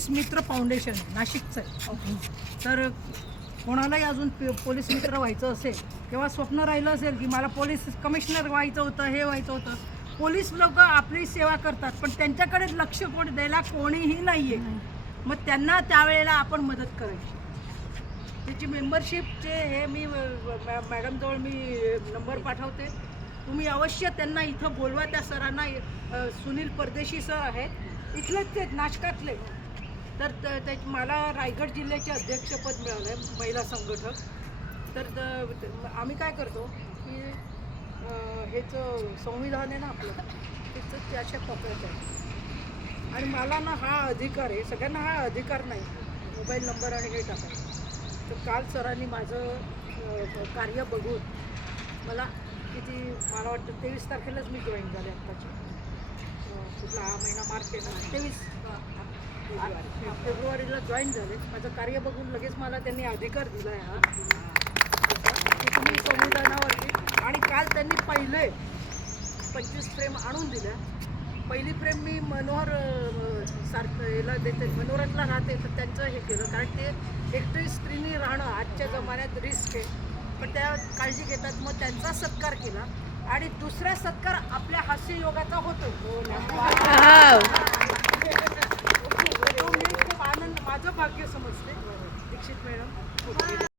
Police मित्र foundation नाशिकचं आहे. तर कोणालाही अजून पोलीस मित्र व्हायचं असेल किंवा स्वप्न राहिलं असेल की मला पोलीस कमिशनर व्हायचं होतं, हे व्हायचं होतं, पोलीस लोक आपली सेवा करतात पण त्यांच्याकडे लक्ष द्यायला कोणीही नाही आहे. मग त्यांना त्यावेळेला आपण मदत करायची. त्याची मेंबरशिपचे हे मी मॅडमजवळ मी नंबर पाठवते. तुम्ही अवश्य त्यांना इथं बोलवा. त्या सरांना सुनील परदेशी सर आहेत, इथलेच ते नाशकातले. तर मला रायगड जिल्ह्याचे अध्यक्षपद मिळालं आहे, महिला संघटक. तर आम्ही काय करतो की हेच संविधान आहे ना आपलं, त्याचं त्याच्या पकडत आहे. आणि मला ना हा अधिकार आहे, सगळ्यांना हा अधिकार नाही मोबाईल नंबर आणि हे टाकायचं. तर काल सरांनी माझं कार्य बघून मला मला वाटतं 23 तारखेलाच मी जॉईन झाले. आत्ताची कुठला हा महिना, मार्च आहे ना, 23 फेब्रुवारीला जॉईन झाले. माझं कार्य बघून लगेच मला त्यांनी अधिकार दिला आहे हा की तुम्ही संविधानावरती. आणि काल त्यांनी पहिले 25 फ्रेम आणून दिल्या. पहिली फ्रेम मी मनोहर सारखं याला देते, मनोहरातला राहते, तर त्यांचं हे केलं. कारण ते एकटी स्त्रीनी राहणं आजच्या जमान्यात रिस्क आहे, पण त्या काळजी घेतात. मग त्यांचा सत्कार केला. आणि दुसरा सत्कार आपल्या हास्ययोगाचा होतो. तो मी खूप आनंद, माझं भाग्य समजते. दीक्षित मॅडम.